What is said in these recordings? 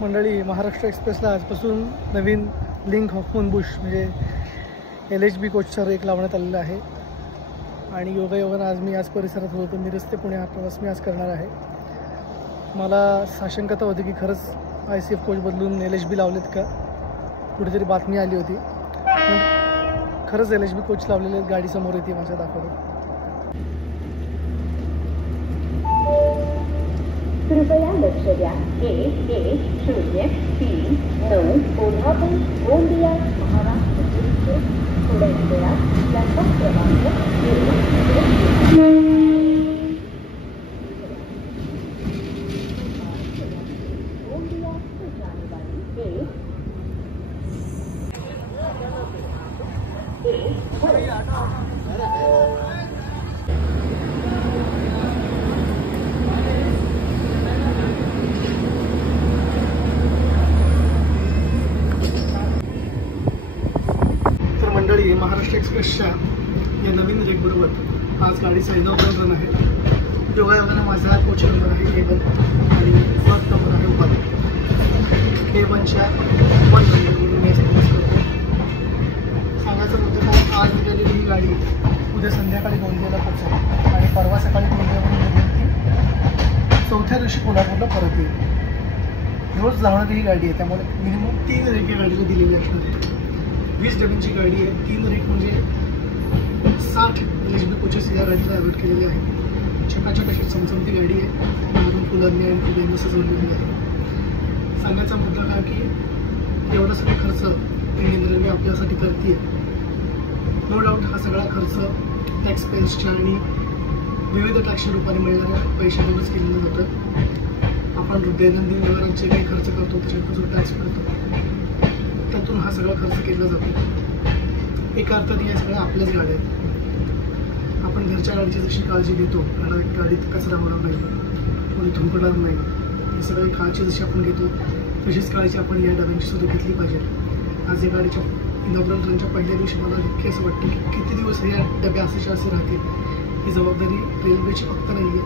मंडळी, महाराष्ट्र एक्सप्रेसला आजपासून नवीन लिंक हॉफमून-बुश म्हणजे LHB कोचचा एक लावण्यात आलेला आहे आणि योगायोगानं आज मी परिसरात होतो. मिरज ते पुणे हा प्रवास मी आज करणार आहे. मला साशंकता होती की खरंच ICF कोच बदलून LHB लावलेत का. कुठेतरी बातमी आली होती, पण खरंच LHB कोच लावलेले गाडी समोर येते माझ्या दाखवतो. कृपया लक्ष द्या. 1103 9 कोल्हापूर गोंदिया महाराष्ट्र थोड्या वेळात प्लॅटफॉर्म क्रमांक 1 गोंदिया से जाने वाली मंडळी, महाराष्ट्र एक्सप्रेसच्या या नवीन रेकबरोबर आज गाडीचा इनॉग्रेशन रन आहे. योगायोगानं माझा कोच नंबर आहे A1 आणि फर्स्ट नंबर आहे 1. A1च्या 1 नंबरवरून मी करतो. सांगायचं मुद्दा काय, आज निघालेली ही गाडी उद्या संध्याकाळी गोंदियाला पोहोचेल आणि परवा सकाळी गोंदियावरून निघून ती चौथ्या दिवशी कोल्हापूरला परत येईल. रोज लावणारी ही गाडी आहे, त्यामुळे मिनिमम 3 रेक या गाडीला दिलेली असणार. 20 डब्यांची गाडी आहे. 3 रेक म्हणजे 60 LHB कोचेस या गाडीला ॲव्हॉइड केलेले आहेत. छोट्या अशी चमचमती गाडी आहे. मारून कुलरने आणि कुलरने सजवलेली आहे. सांगायचा मुद्दा काय की एवढा सगळा खर्च इंडियन रेल्वे आपल्यासाठी करते. नो डाऊट हा सगळा खर्च टॅक्स पेन्सच्या आणि विविध टॅक्सच्या रूपाने मिळणाऱ्या पैशावरच केलेलं जातं. आपण दैनंदिन व्यवहारात जे काही खर्च करतो त्याच्यात जो टॅक्स पडतो त्यातून हा सगळा खर्च केला जातो. एका अर्थाने या सगळ्या आपल्याच गाड्या आहेत. आपण घरच्या गाडीची जशी काळजी घेतो, गाडीत कचरा होणार नाही, कोणी थुंकणार नाही, ही सगळी काळजी जशी आपण घेतो तशीच काळजी आपण या डब्यांची सुद्धा घेतली पाहिजे. आज या गाडीच्या इनॉग्रेशन रनच्या पहिल्या दिवशी मला नक्की असं वाटतं की किती दिवस या डब्या असे राहतील. ही जबाबदारी रेल्वेची फक्त नाही आहे,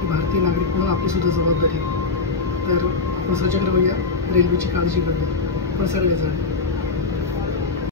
ही भारतीय नागरिक म्हणून आपलीसुद्धा जबाबदारी आहे. तर आपण सजग राहूया, रेल्वेची काळजी करूया. पण सगळे जण